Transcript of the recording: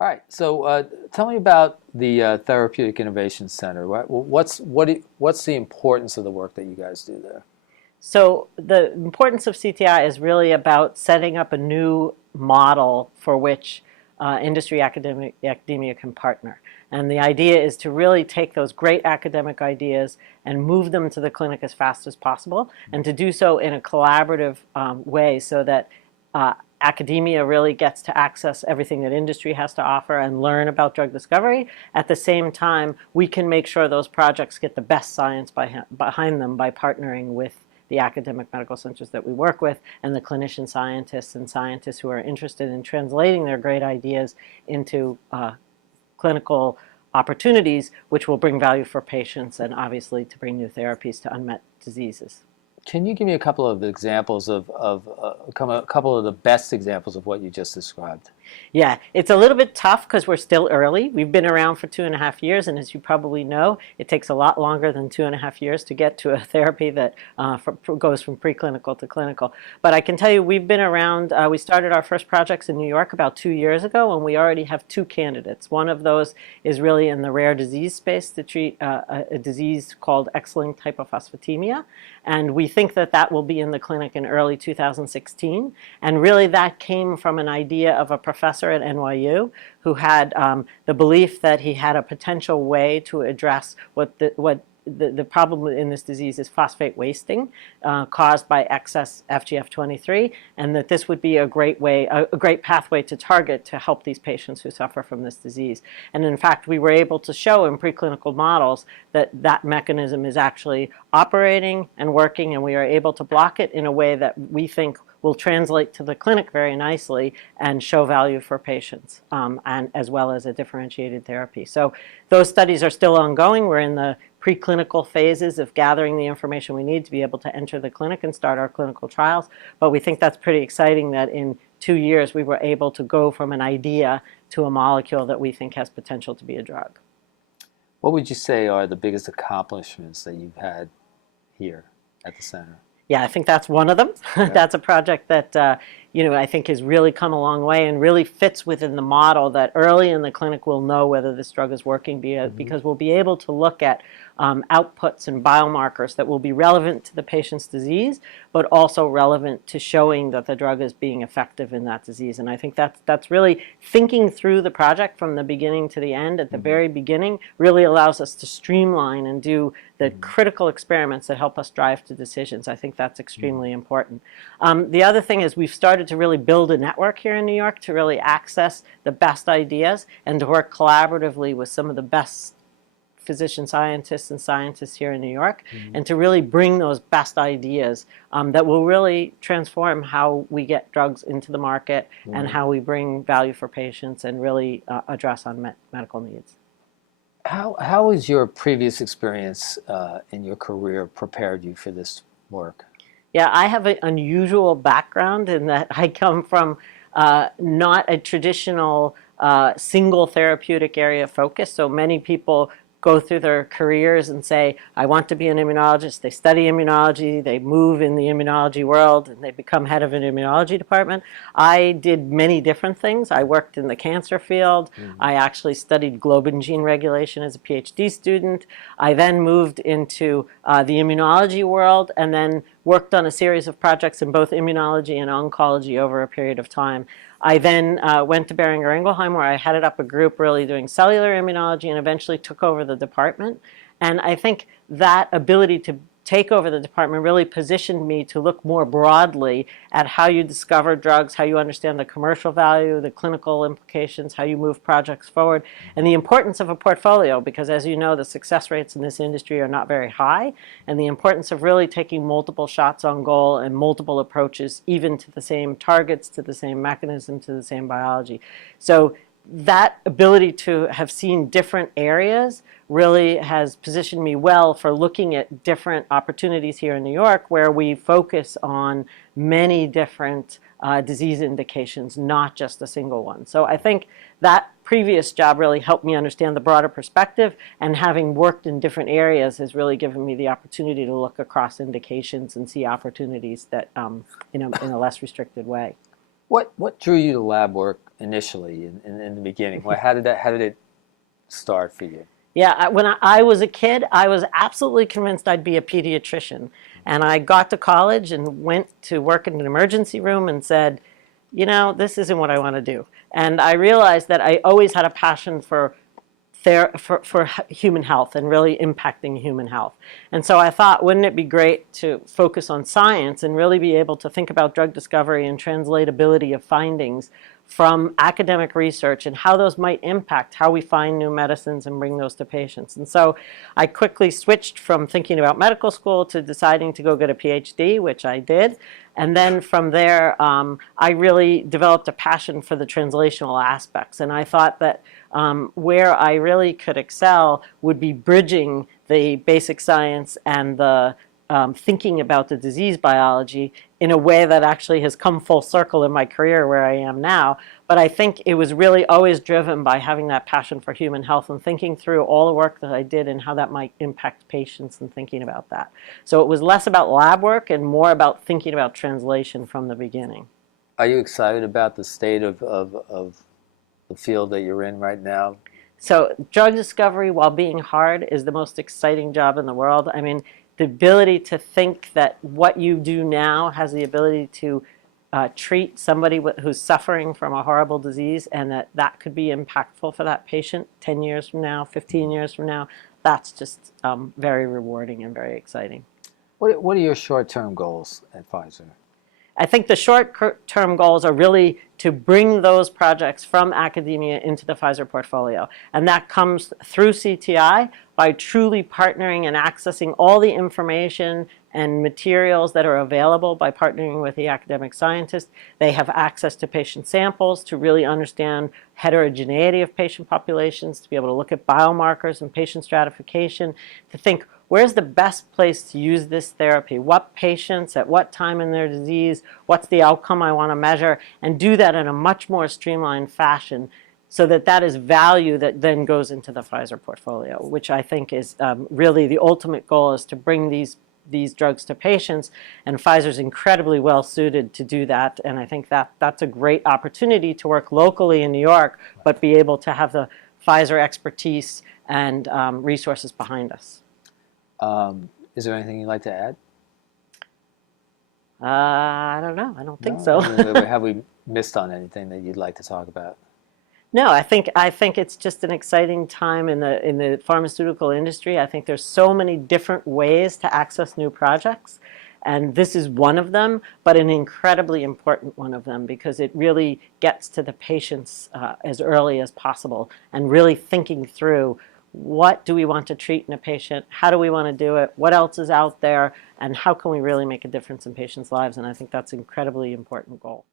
All right, so tell me about the Therapeutic Innovation Center. What's the importance of the work that you guys do there? So the importance of CTI is really about setting up a new model for which industry academia can partner. And the idea is to really take those great academic ideas and move them to the clinic as fast as possible, and to do so in a collaborative way so that academia really gets to access everything that industry has to offer and learn about drug discovery. At the same time, we can make sure those projects get the best science behind them by partnering with the academic medical centers that we work with and the clinician scientists and scientists who are interested in translating their great ideas into clinical opportunities, which will bring value for patients and obviously to bring new therapies to unmet diseases. Can you give me a couple of examples of a couple of the best examples of what you just described? Yeah, it's a little bit tough because we're still early. We've been around for 2.5 years, and as you probably know, it takes a lot longer than 2.5 years to get to a therapy that goes from preclinical to clinical. But I can tell you we've been around, we started our first projects in New York about 2 years ago, and we already have 2 candidates. One of those is really in the rare disease space to treat a disease called X-linked hypophosphatemia, and we think that that will be in the clinic in early 2016. And really that came from an idea of a professor at NYU who had the belief that he had a potential way to address what the problem in this disease is phosphate wasting caused by excess FGF23, and that this would be a great way, a great pathway to target to help these patients who suffer from this disease. And in fact, we were able to show in preclinical models that that mechanism is actually operating and working, and we are able to block it in a way that we think will translate to the clinic very nicely and show value for patients, and as well as a differentiated therapy. So those studies are still ongoing. We're in the preclinical phases of gathering the information we need to be able to enter the clinic and start our clinical trials. But we think that's pretty exciting that in 2 years we were able to go from an idea to a molecule that we think has potential to be a drug. What would you say are the biggest accomplishments that you've had here at the center? Yeah, I think that's one of them. Yeah. That's a project that I think has really come a long way and really fits within the model that early in the clinic we'll know whether this drug is working because we'll be able to look at outputs and biomarkers that will be relevant to the patient's disease, but also relevant to showing that the drug is being effective in that disease. And I think that's really thinking through the project from the beginning to the end. At the very beginning really allows us to streamline and do the critical experiments that help us drive to decisions. I think that's extremely important. The other thing is we've started to really build a network here in New York to really access the best ideas and to work collaboratively with some of the best physician scientists and scientists here in New York, and to really bring those best ideas that will really transform how we get drugs into the market and how we bring value for patients and really address unmet medical needs. How has your previous experience in your career prepared you for this work? Yeah, I have an unusual background in that I come from not a traditional single therapeutic area focus. So many people go through their careers and say, I want to be an immunologist. They study immunology, they move in the immunology world, and they become head of an immunology department. I did many different things. I worked in the cancer field. I actually studied globin gene regulation as a PhD student. I then moved into the immunology world and then worked on a series of projects in both immunology and oncology over a period of time. I then went to Boehringer Ingelheim, where I headed up a group really doing cellular immunology and eventually took over the department. And I think that ability to take over the department really positioned me to look more broadly at how you discover drugs, how you understand the commercial value, the clinical implications, how you move projects forward, and the importance of a portfolio, because as you know, the success rates in this industry are not very high, and the importance of really taking multiple shots on goal and multiple approaches, even to the same targets, to the same mechanism, to the same biology. So that ability to have seen different areas really has positioned me well for looking at different opportunities here in New York where we focus on many different disease indications, not just a single one. So I think that previous job really helped me understand the broader perspective, and having worked in different areas has really given me the opportunity to look across indications and see opportunities that in a less restricted way. What drew you to lab work initially in the beginning? How did it start for you? Yeah, when I was a kid, I was absolutely convinced I'd be a pediatrician. And I got to college and went to work in an emergency room and said, you know, this isn't what I want to do. And I realized that I always had a passion for human health and really impacting human health. And so I thought, wouldn't it be great to focus on science and really be able to think about drug discovery and translatability of findings from academic research and how those might impact how we find new medicines and bring those to patients. And so I quickly switched from thinking about medical school to deciding to go get a PhD, which I did. And then from there, I really developed a passion for the translational aspects. And I thought that where I really could excel would be bridging the basic science and the thinking about the disease biology in a way that actually has come full circle in my career where I am now. But I think it was really always driven by having that passion for human health and thinking through all the work that I did and how that might impact patients and thinking about that. So it was less about lab work and more about thinking about translation from the beginning. Are you excited about the state of the field that you're in right now? So drug discovery, while being hard, is the most exciting job in the world. I mean, the ability to think that what you do now has the ability to treat somebody who's suffering from a horrible disease and that could be impactful for that patient 10 years from now, 15 years from now, that's just very rewarding and very exciting. What are your short-term goals at Pfizer? I think the short-term goals are really to bring those projects from academia into the Pfizer portfolio. And that comes through CTI by truly partnering and accessing all the information and materials that are available by partnering with the academic scientists. They have access to patient samples to really understand heterogeneity of patient populations, to be able to look at biomarkers and patient stratification, to think, where's the best place to use this therapy? What patients, at what time in their disease, what's the outcome I want to measure, and do that in a much more streamlined fashion so that that is value that then goes into the Pfizer portfolio, which I think is really the ultimate goal, is to bring these drugs to patients, and Pfizer's incredibly well suited to do that, and I think that's a great opportunity to work locally in New York, but be able to have the Pfizer expertise and resources behind us. Is there anything you'd like to add? I don't know. I don't think No? so. Have we missed on anything that you'd like to talk about? No, I think it's just an exciting time in the pharmaceutical industry. I think there's so many different ways to access new projects, and this is one of them, but an incredibly important one of them because it really gets to the patients as early as possible and really thinking through, what do we want to treat in a patient? How do we want to do it? What else is out there? And how can we really make a difference in patients' lives? And I think that's an incredibly important goal.